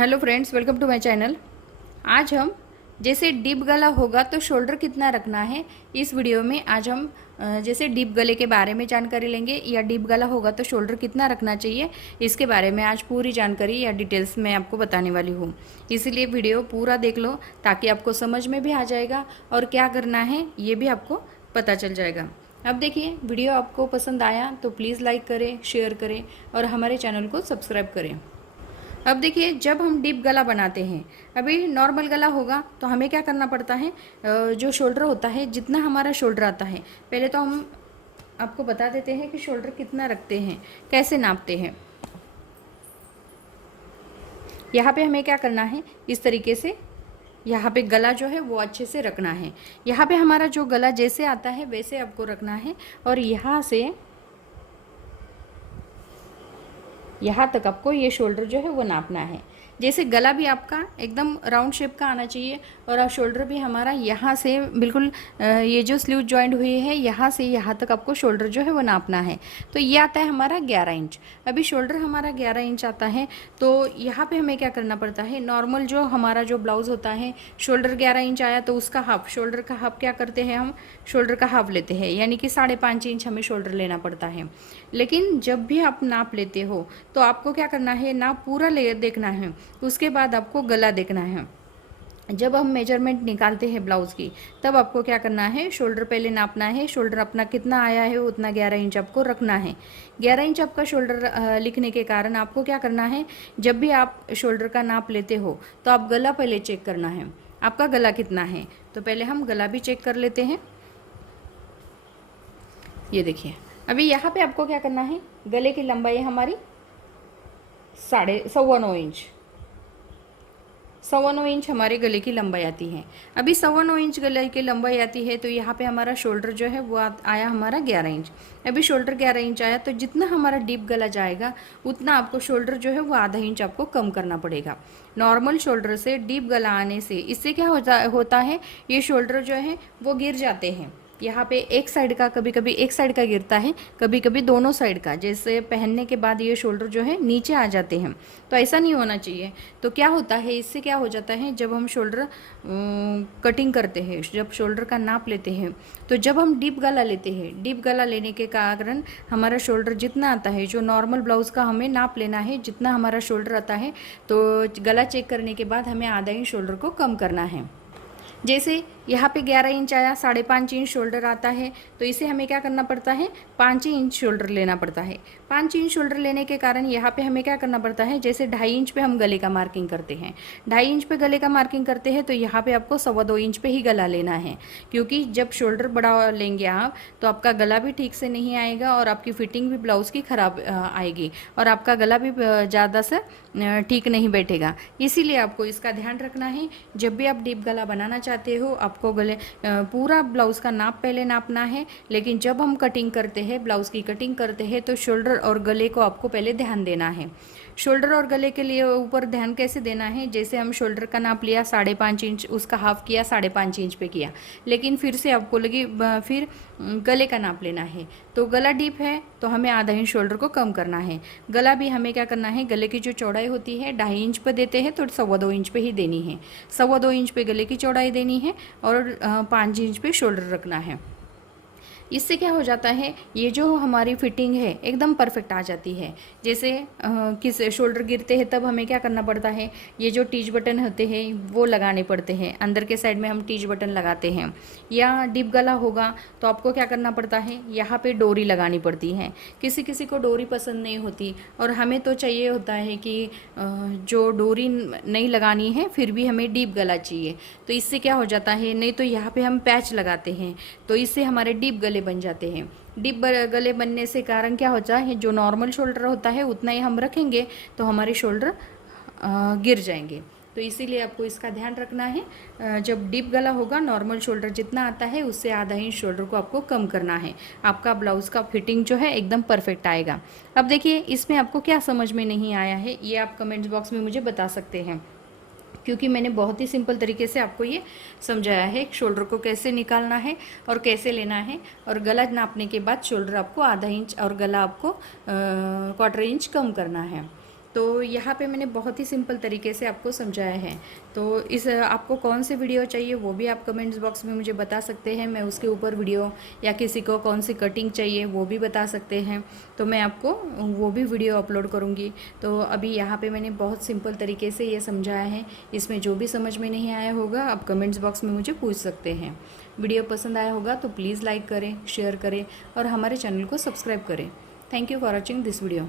Hello friends, welcome to my channel. आज हम जैसे डीप गला होगा तो शोल्डर कितना रखना है, इस वीडियो में आज हम जैसे डीप गले के बारे में जानकारी लेंगे, या डीप गला होगा तो शोल्डर कितना रखना चाहिए, इसके बारे में आज पूरी जानकारी या डिटेल्स में आपको बताने वाली हूँ। इसीलिए वीडियो पूरा देख लो ताकि आपको समझ में भी आ जाएगा और क्या करना है ये भी आपको पता चल जाएगा। अब देखिए, वीडियो आपको पसंद आया तो प्लीज़ लाइक करें, शेयर करें और हमारे चैनल को सब्सक्राइब करें। अब देखिए, जब हम डीप गला बनाते हैं, अभी नॉर्मल गला होगा तो हमें क्या करना पड़ता है, जो शोल्डर होता है, जितना हमारा शोल्डर आता है, पहले तो हम आपको बता देते हैं कि शोल्डर कितना रखते हैं, कैसे नापते हैं। यहाँ पे हमें क्या करना है, इस तरीके से यहाँ पे गला जो है वो अच्छे से रखना है। यहाँ पे हमारा जो गला जैसे आता है वैसे आपको रखना है और यहाँ से यहाँ तक आपको ये शोल्डर जो है वो नापना है। जैसे गला भी आपका एकदम राउंड शेप का आना चाहिए और शोल्डर भी हमारा यहाँ से बिल्कुल ये जो स्लीव जॉइंट हुई है यहाँ से यहाँ तक आपको शोल्डर जो है वो नापना है। तो ये आता है हमारा 11 इंच। अभी शोल्डर हमारा 11 इंच आता है तो यहाँ पे हमें क्या करना पड़ता है, नॉर्मल जो हमारा जो ब्लाउज़ होता है, शोल्डर 11 इंच आया तो उसका हाफ, शोल्डर का हाफ क्या करते हैं हम, शोल्डर का हाफ लेते हैं, यानी कि 5.5 इंच हमें शोल्डर लेना पड़ता है। लेकिन जब भी आप नाप लेते हो तो आपको क्या करना है, नाप पूरा ले देखना है, उसके बाद आपको गला देखना है। जब हम मेजरमेंट निकालते हैं ब्लाउज़ की, तब आपको क्या करना है, शोल्डर पहले नापना है। शोल्डर अपना कितना आया है उतना 11 इंच आपको रखना है। 11 इंच आपका शोल्डर लिखने के कारण आपको क्या करना है, जब भी आप शोल्डर का नाप लेते हो तो आप गला पहले चेक करना है, आपका गला कितना है। तो पहले हम गला भी चेक कर लेते हैं। ये देखिए, अभी यहाँ पे आपको क्या करना है, गले की लंबाई हमारी 9.5 इंच, 9.25 इंच हमारे गले की लंबाई आती है। अभी 9.25 इंच गले की लंबाई आती है तो यहाँ पे हमारा शोल्डर जो है वो आया हमारा 11 इंच। अभी शोल्डर 11 इंच आया तो जितना हमारा डीप गला जाएगा उतना आपको शोल्डर जो है वो आधा इंच आपको कम करना पड़ेगा। नॉर्मल शोल्डर से डीप गला आने से इससे क्या होता है, ये शोल्डर जो है वो गिर जाते हैं। यहाँ पे एक साइड का, कभी कभी एक साइड का गिरता है, कभी कभी दोनों साइड का, जैसे पहनने के बाद ये शोल्डर जो है नीचे आ जाते हैं। तो ऐसा नहीं होना चाहिए। तो क्या होता है, इससे क्या हो जाता है, जब हम शोल्डर कटिंग करते हैं, जब शोल्डर का नाप लेते हैं, तो जब हम डीप गला लेते हैं, डीप गला लेने के कारण हमारा शोल्डर जितना आता है, जो नॉर्मल ब्लाउज़ का हमें नाप लेना है, जितना हमारा शोल्डर आता है, तो गला चेक करने के बाद हमें आधा इंच शोल्डर को कम करना है। जैसे यहाँ पे 11 इंच आया, 5.5 इंच शोल्डर आता है, तो इसे हमें क्या करना पड़ता है, 5 इंच शोल्डर लेना पड़ता है। 5 इंच शोल्डर लेने के कारण यहाँ पे हमें क्या करना पड़ता है, जैसे 2.5 इंच पे हम गले का मार्किंग करते हैं, 2.5 इंच पे गले का मार्किंग करते हैं, तो यहाँ पे आपको 2.25 इंच पे ही गला लेना है। क्योंकि जब शोल्डर बड़ा लेंगे आप तो आपका गला भी ठीक से नहीं आएगा और आपकी फिटिंग भी ब्लाउज़ की ख़राब आएगी और आपका गला भी ज़्यादा से ठीक नहीं बैठेगा। इसीलिए आपको इसका ध्यान रखना है। जब भी आप डीप गला बनाना चाहते हो, आपको गले पूरा ब्लाउज़ का नाप पहले नापना है, लेकिन जब हम कटिंग करते हैं, ब्लाउज़ की कटिंग करते हैं, तो शोल्डर और गले को आपको पहले ध्यान देना है। शोल्डर और गले के लिए ऊपर ध्यान कैसे देना है, जैसे हम शोल्डर का नाप लिया 5.5 इंच, उसका हाफ किया, 5.5 इंच पे किया, लेकिन फिर से आपको लगी फिर गले का नाप लेना है। तो गला डीप है तो हमें आधा इंच शोल्डर को कम करना है। गला भी हमें क्या करना है, गले की जो चौड़ाई होती है 2.5 इंच पे देते हैं तो 2.25 इंच पे ही देनी है। 2.25 इंच पे गले की चौड़ाई देनी है और 5 इंच पे शोल्डर रखना है। इससे क्या हो जाता है, ये जो हमारी फिटिंग है एकदम परफेक्ट आ जाती है। जैसे किस शोल्डर गिरते हैं तब हमें क्या करना पड़ता है, ये जो टीच बटन होते हैं वो लगाने पड़ते हैं, अंदर के साइड में हम टीच बटन लगाते हैं। या डीप गला होगा तो आपको क्या करना पड़ता है, यहाँ पे डोरी लगानी पड़ती है। किसी किसी को डोरी पसंद नहीं होती और हमें तो चाहिए होता है कि जो डोरी नहीं लगानी है फिर भी हमें डीप गला चाहिए। तो इससे क्या हो जाता है, नहीं तो यहाँ पे हम पैच लगाते हैं तो इससे हमारे डीप गले बन जाते हैं। डीप गले बनने से कारण क्या होता है, जो नॉर्मल शोल्डर होता है उतना ही हम रखेंगे तो हमारे शोल्डर गिर जाएंगे। तो इसीलिए आपको इसका ध्यान रखना है। जब डीप गला होगा, नॉर्मल शोल्डर जितना आता है उससे आधा इंच शोल्डर को आपको कम करना है। आपका ब्लाउज़ का फिटिंग जो है एकदम परफेक्ट आएगा। अब देखिए, इसमें आपको क्या समझ में नहीं आया है ये आप कमेंट्स बॉक्स में मुझे बता सकते हैं, क्योंकि मैंने बहुत ही सिंपल तरीके से आपको ये समझाया है शोल्डर को कैसे निकालना है और कैसे लेना है। और गला नापने के बाद शोल्डर आपको आधा इंच और गला आपको 1/4 इंच कम करना है। तो यहाँ पे मैंने बहुत ही सिंपल तरीके से आपको समझाया है। तो इस आपको कौन सी वीडियो चाहिए वो भी आप कमेंट्स बॉक्स में मुझे बता सकते हैं, मैं उसके ऊपर वीडियो, या किसी को कौन सी कटिंग चाहिए वो भी बता सकते हैं, तो मैं आपको वो भी वीडियो अपलोड करूँगी। तो अभी यहाँ पे मैंने बहुत सिंपल तरीके से ये समझाया है, इसमें जो भी समझ में नहीं आया होगा आप कमेंट्स बॉक्स में मुझे पूछ सकते हैं। वीडियो पसंद आया होगा तो प्लीज़ लाइक करें, शेयर करें और हमारे चैनल को सब्सक्राइब करें। Thank you for watching this video.